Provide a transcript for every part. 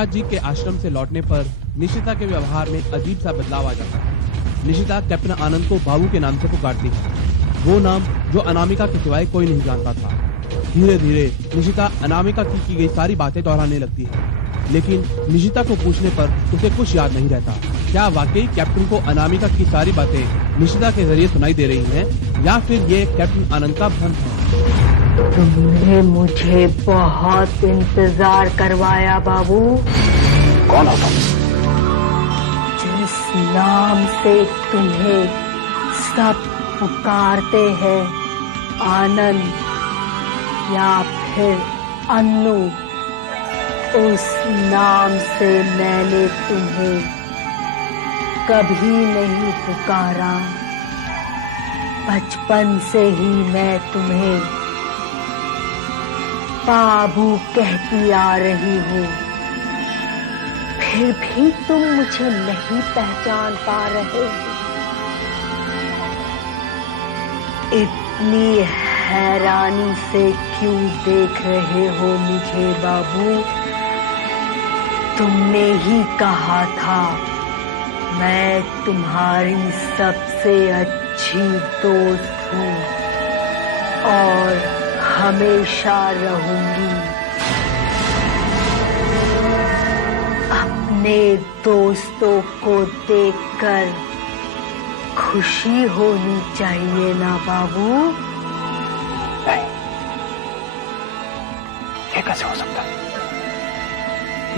प्रसाद जी के आश्रम से लौटने पर निशिता के व्यवहार में अजीब सा बदलाव आ जाता है। निशिता कैप्टन आनंद को बाबू के नाम से पुकारती है, वो नाम जो अनामिका के सिवाय कोई नहीं जानता था। धीरे धीरे निशिता अनामिका की गई सारी बातें दोहराने लगती है, लेकिन निशिता को पूछने पर उसे कुछ याद नहीं रहता। क्या वाकई कैप्टन को अनामिका की सारी बातें निशिता के जरिए सुनाई दे रही हैं, या फिर ये कैप्टन आनंद का भ्रम है? तुमने मुझे बहुत इंतजार करवाया बाबू। कौन हो तुम? जिस नाम से तुम्हें सब पुकारते हैं, आनंद या फिर अन्नू, उस नाम से मैंने तुम्हें कभी नहीं पुकारा। बचपन से ही मैं तुम्हें बाबू कहती आ रही हूँ, फिर भी तुम मुझे नहीं पहचान पा रहे। इतनी हैरानी से क्यों देख रहे हो मुझे बाबू? तुमने ही कहा था मैं तुम्हारी सबसे अच्छी दोस्त हूँ और हमेशा रहूंगी। अपने दोस्तों को देखकर खुशी होनी चाहिए ना बाबू? नहीं, ये कैसे हो सकता है?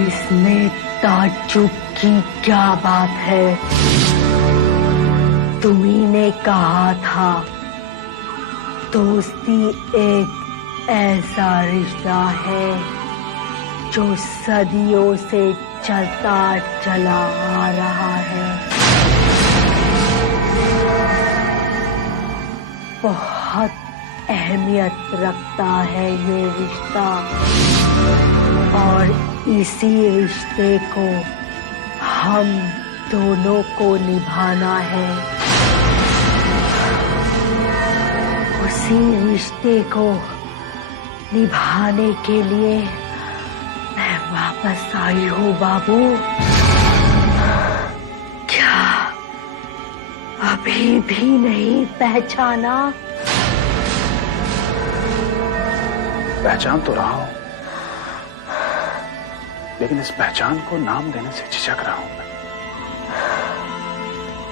इसमें ताज्जुब की क्या बात है? तुम्ही ने कहा था दोस्ती एक ऐसा रिश्ता है जो सदियों से चलता चला आ रहा है। बहुत अहमियत रखता है ये रिश्ता, और इसी रिश्ते को हम दोनों को निभाना है। उसी रिश्ते को निभाने के लिए मैं वापस आई हूँ बाबू। क्या अभी भी नहीं पहचाना? पहचान तो रहा हूं, लेकिन इस पहचान को नाम देने से झिझक रहा हूं मैं।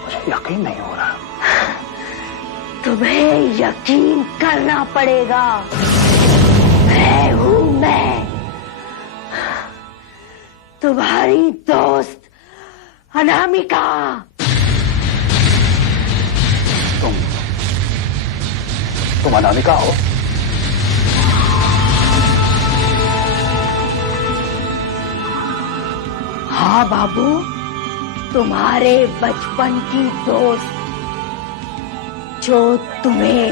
मुझे यकीन नहीं हो रहा। तुम्हें यकीन करना पड़ेगा। मैं हूं मैं, तुम्हारी दोस्त अनामिका। तुम अनामिका हो? हाँ बाबू, तुम्हारे बचपन की दोस्त जो तुम्हें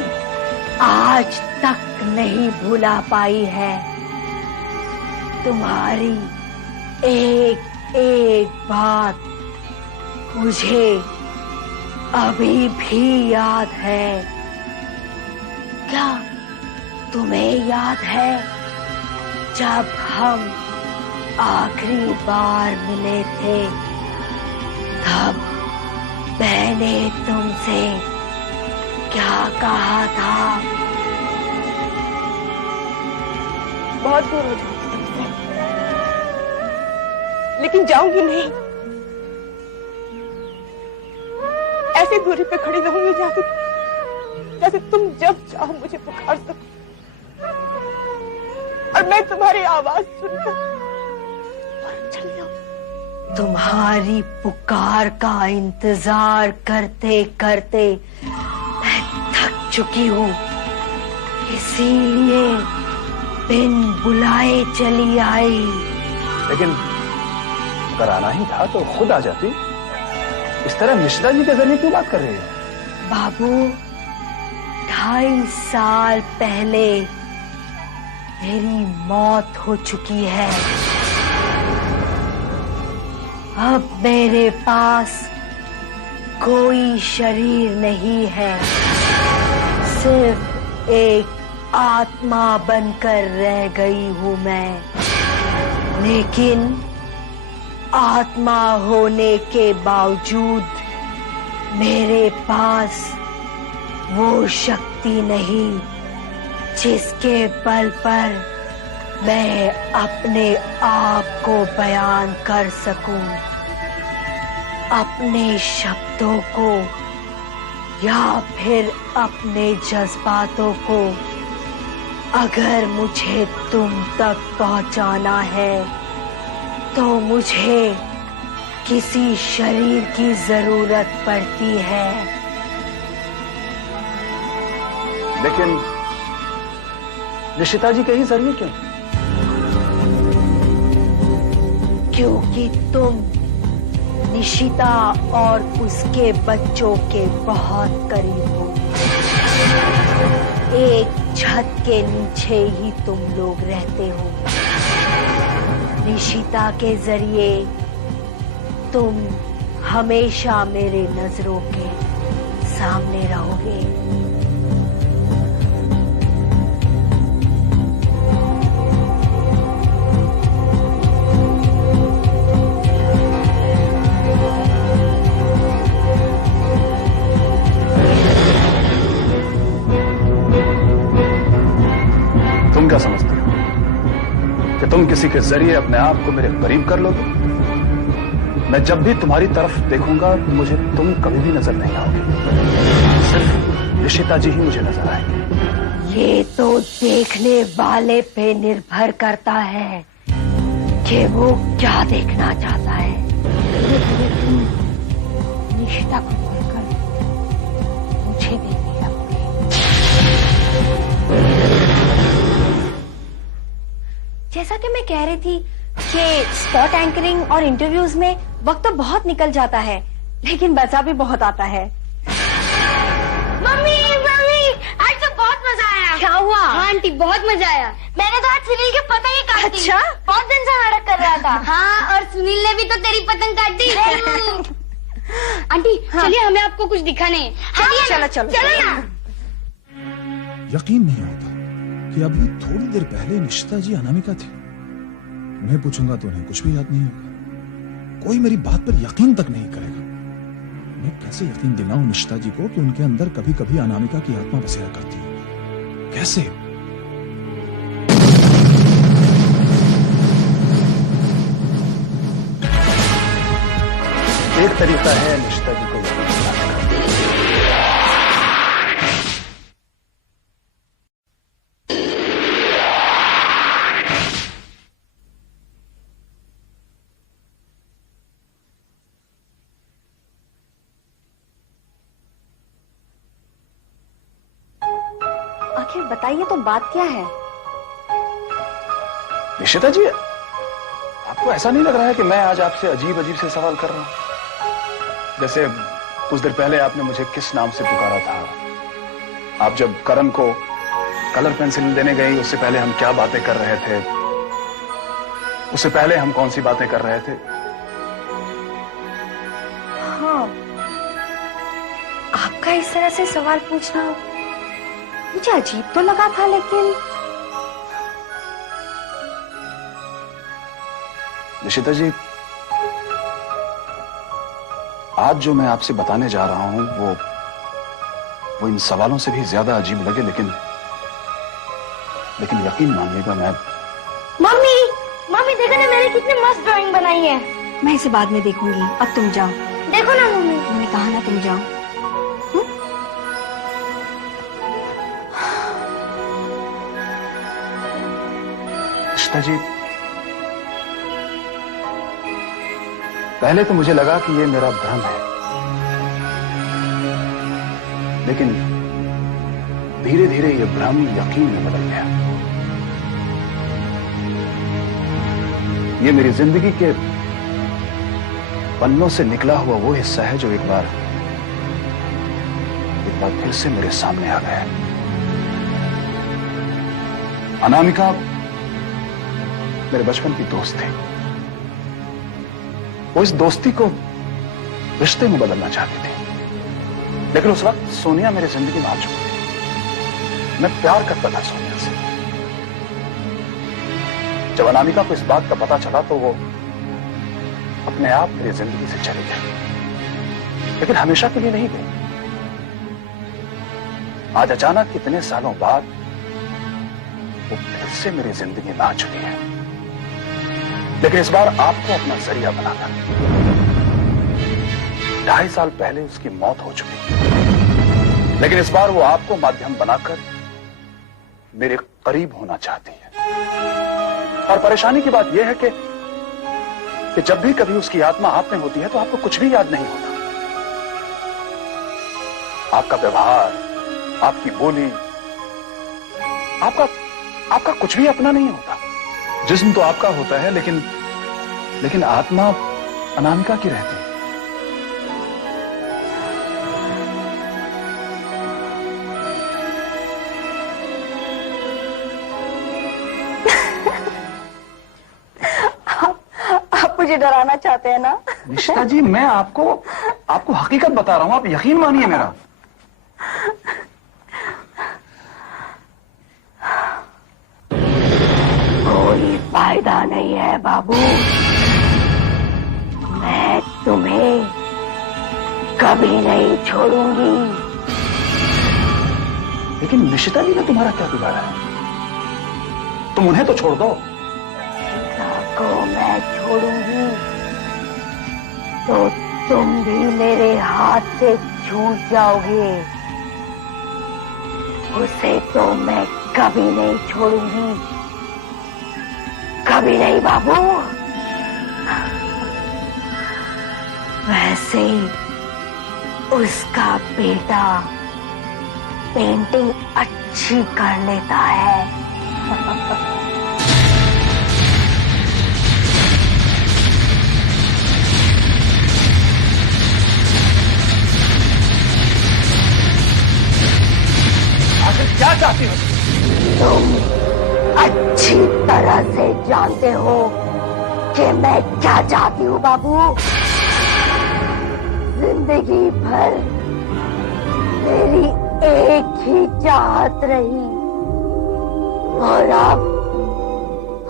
आज तक नहीं भुला पाई है। तुम्हारी एक एक बात मुझे अभी भी याद है। क्या तुम्हें याद है जब हम आखिरी बार मिले थे, तब मैंने तुमसे क्या कहा था? बहुत दूर हो जाऊंगी तुमसे, लेकिन जाऊंगी नहीं। ऐसी दूरी पे खड़ी रहूंगी जैसे तुम जब चाहो मुझे पुकार सको, और मैं तुम्हारी आवाज सुनकर चली जाऊं। तुम्हारी पुकार का इंतजार करते करते मैं थक चुकी हूँ, इसीलिए बिन बुलाए चली आई। लेकिन अगर आना ही था तो खुद आ जाती। इस तरह निशिता जी के जरिए क्यों बात कर रही है? बाबू, 2.5 साल पहले मेरी मौत हो चुकी है। अब मेरे पास कोई शरीर नहीं है, सिर्फ एक आत्मा बनकर रह गई हूँ मैं। लेकिन आत्मा होने के बावजूद मेरे पास वो शक्ति नहीं जिसके बल पर मैं अपने आप को बयान कर सकूं, अपने शब्दों को या फिर अपने जज्बातों को। अगर मुझे तुम तक पहुंचाना है तो मुझे किसी शरीर की जरूरत पड़ती है। लेकिन निशिता जी के ही जरिए क्यों? क्योंकि तुम निशिता और उसके बच्चों के बहुत करीब हो। एक छत के नीचे ही तुम लोग रहते हो। निशिता के जरिए तुम हमेशा मेरे नजरों के सामने रहोगे। तुम क्या समझते हो कि तुम किसी के जरिए अपने आप को मेरे करीब कर लोगे? मैं जब भी तुम्हारी तरफ देखूंगा तो मुझे तुम कभी भी नजर नहीं आओगे, सिर्फ निशिता जी ही मुझे नजर आएंगे। ये तो देखने वाले पे निर्भर करता है कि वो क्या देखना चाहता है। निशिता को छोड़कर मुझे देखने लगोगे। जैसा कि मैं कह रही थी कि स्पॉट एंकरिंग और इंटरव्यूज में वक्त तो बहुत निकल जाता है, लेकिन मजा भी बहुत आता है। मम्मी मम्मी आज तो बहुत मजा आया। क्या हुआ? हाँ आंटी बहुत मजा आया। मैंने तो आज सुनील की पतंग ही काटी। अच्छा? बहुत दिन से नाटक कर रहा था। हाँ और सुनील ने भी तो तेरी पतंग काटी। आंटी चलिए हमें आपको कुछ दिखाने। हाँ चलो चलो चलो ना। यकीन नहीं होता कि अभी थोड़ी देर पहले निशिता जी अनामिका थी। उन्हें पूछूंगा तो उन्हें कुछ भी याद नहीं होगा। कोई मेरी बात पर यकीन तक नहीं करेगा। मैं कैसे यकीन दिलाऊं निशिता जी को कि उनके अंदर कभी कभी अनामिका की आत्मा बसेरा करती है? कैसे? एक तरीका है निशिता जी को यकीन दिलाने का। आखिर बताइए तो बात क्या है? निशिता जी, आपको ऐसा नहीं लग रहा है कि मैं आज आपसे अजीब अजीब से सवाल कर रहा हूं? जैसे कुछ देर पहले आपने मुझे किस नाम से पुकारा था? आप जब करण को कलर पेंसिल देने गई उससे पहले हम क्या बातें कर रहे थे? उससे पहले हम कौन सी बातें कर रहे थे? हाँ, आपका इस तरह से सवाल पूछना मुझे अजीब तो लगा था, लेकिन निशिता जी, आज जो मैं आपसे बताने जा रहा हूं वो इन सवालों से भी ज्यादा अजीब लगे, लेकिन यकीन मानिएगा मैं। मम्मी मम्मी देखो ना मैंने कितनी मस्त ड्राइंग बनाई है। मैं इसे बाद में देखूंगी, अब तुम जाओ। देखो ना मम्मी। मैंने कहा ना तुम जाओ। निशिता जी, पहले तो मुझे लगा कि ये मेरा भ्रम है, लेकिन धीरे धीरे ये भ्रम यकीन में बदल गया। ये मेरी जिंदगी के पन्नों से निकला हुआ वो हिस्सा है जो एक बार फिर से मेरे सामने आ गया। अनामिका मेरे बचपन की दोस्त थी। वो इस दोस्ती को रिश्ते में बदलना चाहती थी, लेकिन उस वक्त सोनिया मेरी जिंदगी में आ चुकी थी। मैं प्यार करता था सोनिया से। जब अनामिका को इस बात का पता चला तो वो अपने आप मेरी जिंदगी से चली गई, लेकिन हमेशा के लिए नहीं गई। आज अचानक कितने सालों बाद वो फिर से मेरी जिंदगी में आ चुकी है, लेकिन इस बार आपको अपना जरिया बनाकर। 2.5 साल पहले उसकी मौत हो चुकी, लेकिन इस बार वो आपको माध्यम बनाकर मेरे करीब होना चाहती है। और परेशानी की बात यह है कि जब भी कभी उसकी आत्मा आप में होती है तो आपको कुछ भी याद नहीं होता। आपका व्यवहार, आपकी बोली, आपका कुछ भी अपना नहीं होता। जिस्म तो आपका होता है, लेकिन आत्मा अनामिका की रहती है। आप मुझे डराना चाहते हैं ना? निशिता जी, मैं आपको हकीकत बता रहा हूं, आप यकीन मानिए मेरा। कोई फायदा नहीं है बाबू, मैं तुम्हें कभी नहीं छोड़ूंगी। लेकिन निशिता जी ने तुम्हारा क्या बिगाड़ा है? तुम उन्हें तो छोड़ दो। को मैं छोड़ूंगी तो तुम भी मेरे हाथ से छूट जाओगे। उसे तो मैं कभी नहीं छोड़ूंगी, कभी नहीं बाबू। वैसे उसका बेटा पेंटिंग अच्छी कर लेता है। क्या चाहती हो? तुम अच्छी तरह से जानते हो कि मैं क्या चाहती हूँ बाबू। जिंदगी भर मेरी एक ही चाहत रही, और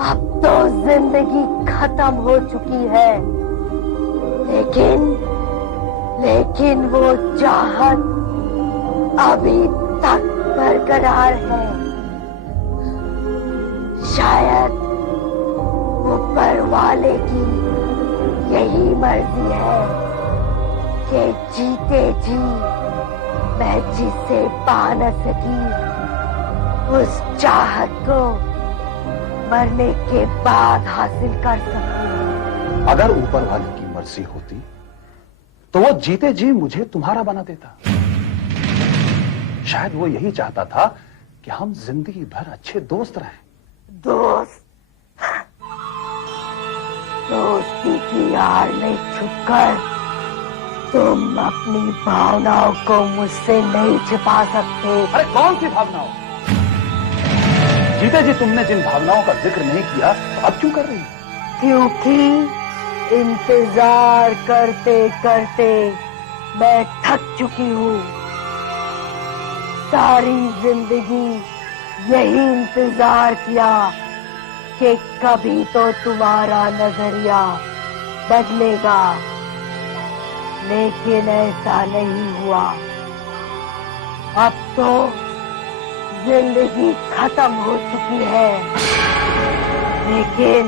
अब तो जिंदगी खत्म हो चुकी है, लेकिन वो चाहत अभी तक बरकरार है। शायद ऊपर वाले की यही मर्जी है कि जीते जी मैं जिसे पा न सकी, उस चाहत को मरने के बाद हासिल कर सकूं। अगर ऊपर वाले की मर्जी होती तो वो जीते जी मुझे तुम्हारा बना देता। शायद वो यही चाहता था कि हम जिंदगी भर अच्छे दोस्त रहें। दोस्ती की आड़ में छुपकर तुम अपनी भावनाओं को मुझसे नहीं छिपा सकते। अरे कौन सी भावनाओं? जीते जी तुमने जिन भावनाओं का जिक्र नहीं किया, तो अब क्यों कर रही? क्योंकि इंतजार करते करते मैं थक चुकी हूँ। सारी जिंदगी यही इंतजार किया कि कभी तो तुम्हारा नजरिया बदलेगा, लेकिन ऐसा नहीं हुआ। अब तो जिंदगी खत्म हो चुकी है, लेकिन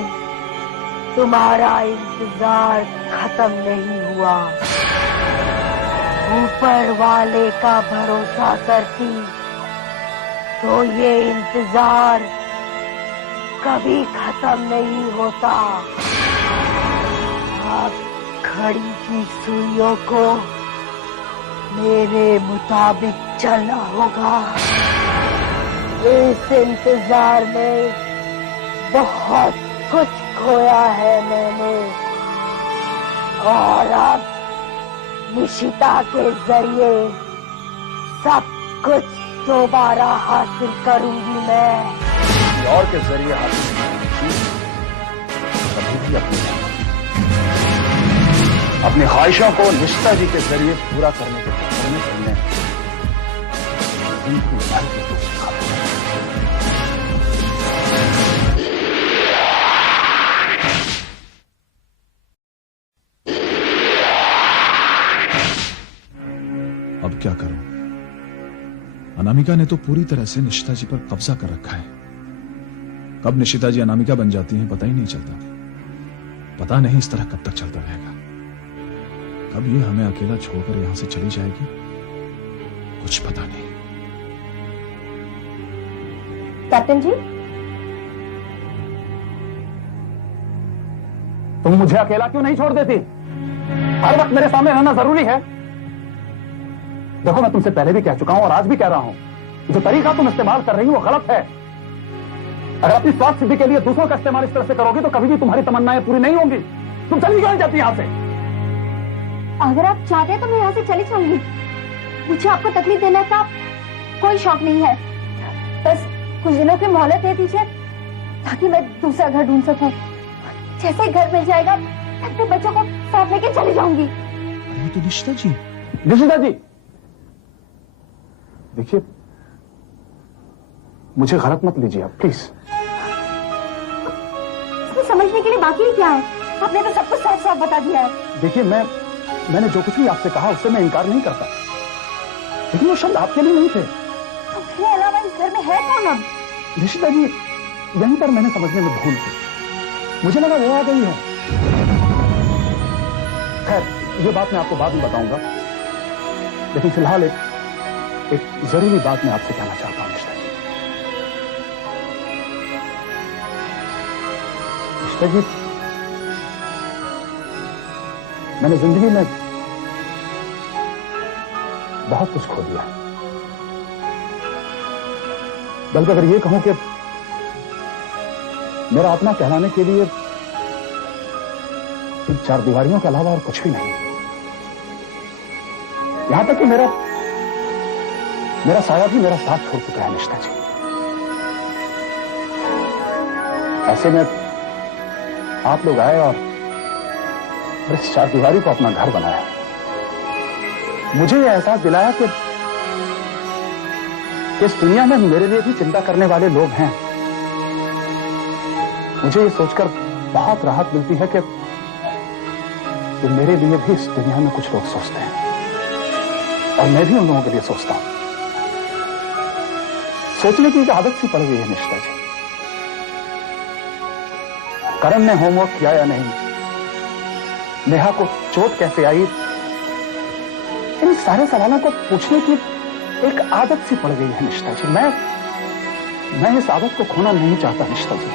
तुम्हारा इंतजार खत्म नहीं हुआ। ऊपर वाले का भरोसा करती तो ये इंतजार कभी खत्म नहीं होता। अब घड़ी की सुइयों को मेरे मुताबिक चलना होगा। इस इंतजार में बहुत कुछ खोया है मैंने, और अब निशिता के जरिए सब कुछ दोबारा हासिल करूंगी मैं। किसी और के जरिए हासिल कभी भी अपनी ख्वाहिशों को निशिता जी के जरिए पूरा करने के चक्कर में तुमने जिंदगी भर के दुख खाते। अनामिका ने तो पूरी तरह से निशिता जी पर कब्जा कर रखा है। कब निशिता जी अनामिका बन जाती हैं पता ही नहीं चलता। पता नहीं इस तरह कब तक चलता रहेगा। कब ये हमें अकेला छोड़कर यहां से चली जाएगी, कुछ पता नहीं। कैप्टन जी, तुम मुझे अकेला क्यों नहीं छोड़ देती? हर वक्त मेरे सामने रहना जरूरी है। देखो, मैं तुमसे पहले भी कह चुका हूं और आज भी कह रहा हूं, जो तरीका तुम इस्तेमाल कर रही हो वो गलत है। अगर अपनी स्वार्थ सिद्धि के लिए दूसरों का इस्तेमाल इस तरह से करोगे तो कभी भी तुम्हारी तमन्नाएं पूरी नहीं होंगी। तुम चली क्यों नहीं जाती यहां से? अगर आप चाहते हैं तो मैं यहाँ से चली जाऊंगी। मुझे आपको तकलीफ देने का कोई शौक नहीं है। बस कुछ दिनों की मोहलत दे दीजिए ताकि मैं दूसरा घर ढूंढ सकूं। जैसे ही घर मिल जाएगा मैं अपने बच्चों को साथ लेके चली जाऊंगी। अरे तो निशिता जी। निशिता जी, देखिए, मुझे गलत मत लीजिए आप, प्लीज। इसमें समझने के लिए बाकी ही क्या है? आपने तो सब कुछ साफ साफ बता दिया है। देखिए, मैंने जो कुछ भी आपसे कहा उससे मैं इनकार नहीं करता, लेकिन वो शब्द आपके लिए नहीं थे। तो मेरे अलावा इस घर में है कौन अब? निशिता जी, यहीं पर मैंने समझने में भूल की। मुझे लगा वो आ गई है। खैर, ये बात मैं आपको बाद में बताऊंगा, लेकिन फिलहाल एक जरूरी बात मैं आपसे कहना चाहता हूं निशिता जी। निशिता जी, मैंने जिंदगी में बहुत कुछ खो दिया। बल्कि अगर ये कहूं कि मेरा अपना कहलाने के लिए इन चार दीवारियों के अलावा और कुछ भी नहीं। यहां तक कि मेरा साया भी मेरा साथ छोड़ चुका है निशिता जी। ऐसे में आप लोग आए और इस चार दीवारी को अपना घर बनाया। मुझे यह एहसास दिलाया कि इस दुनिया में मेरे लिए भी चिंता करने वाले लोग हैं। मुझे ये सोचकर बहुत राहत मिलती है कि मेरे लिए भी इस दुनिया में कुछ लोग सोचते हैं और मैं भी उन लोगों के लिए सोचता हूं। सोचने की एक आदत सी पड़ गई है निशिता जी। करण ने होमवर्क किया या नहीं, नेहा को चोट कैसे आई, इन सारे सवालों को पूछने की एक आदत सी पड़ गई है निशिता जी। मैं इस आदत को खोना नहीं चाहता निशिता जी।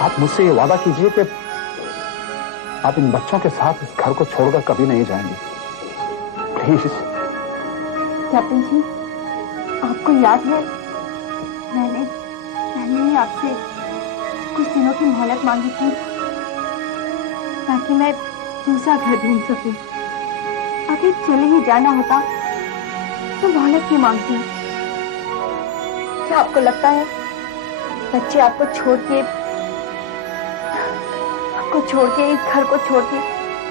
आप मुझसे ये वादा कीजिए कि आप इन बच्चों के साथ इस घर को छोड़कर कभी नहीं जाएंगे, प्लीज। कैप्टन जी, आपको याद है मैंने ही आपसे कुछ दिनों की मोहलत मांगी थी ताकि मैं दूसरा घर ढूंढ सकूं। अगर चले ही जाना होता तो मोहलत क्यों मांगती? क्या आपको लगता है बच्चे आपको छोड़ के इस घर को छोड़ के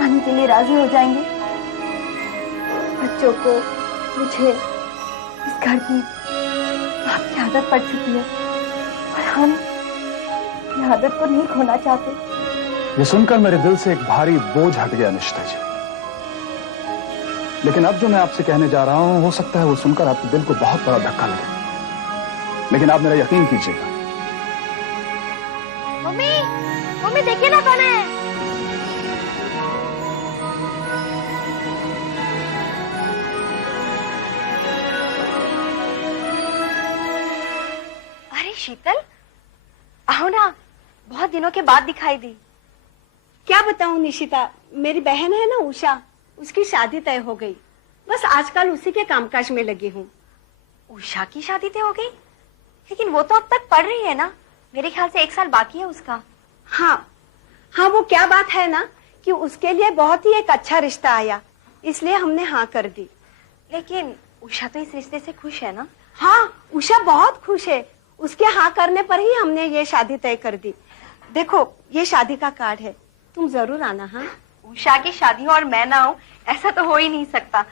आने के लिए राजी हो जाएंगे? बच्चों को, मुझे इस घर की आपकी आदत पड़ चुकी है और हम ये आदत को नहीं खोना चाहते। ये सुनकर मेरे दिल से एक भारी बोझ हट गया निशिता जी। लेकिन अब जो मैं आपसे कहने जा रहा हूं, हो सकता है वो सुनकर आपके दिल को बहुत बड़ा धक्का लगे, लेकिन आप मेरा यकीन कीजिएगा। मम्मी देखिए ना कौन है। अरे शीतल, आओ ना, बहुत दिनों के बाद दिखाई दी। क्या बताऊं निशिता, मेरी बहन है ना उषा, उसकी शादी तय हो गई। बस आजकल उसी के कामकाज में लगी हूँ। उषा की शादी तय हो गई? लेकिन वो तो अब तक पढ़ रही है ना, मेरे ख्याल से 1 साल बाकी है उसका। हाँ, वो क्या बात है ना कि उसके लिए बहुत ही एक अच्छा रिश्ता आया, इसलिए हमने हाँ कर दी। लेकिन उषा तो इस रिश्ते से खुश है ना? हाँ, उषा बहुत खुश है। उसके हाँ करने पर ही हमने ये शादी तय कर दी। देखो, ये शादी का कार्ड है, तुम जरूर आना। हाँ, उषा की शादी हो और मैं ना आऊं, ऐसा तो हो ही नहीं सकता।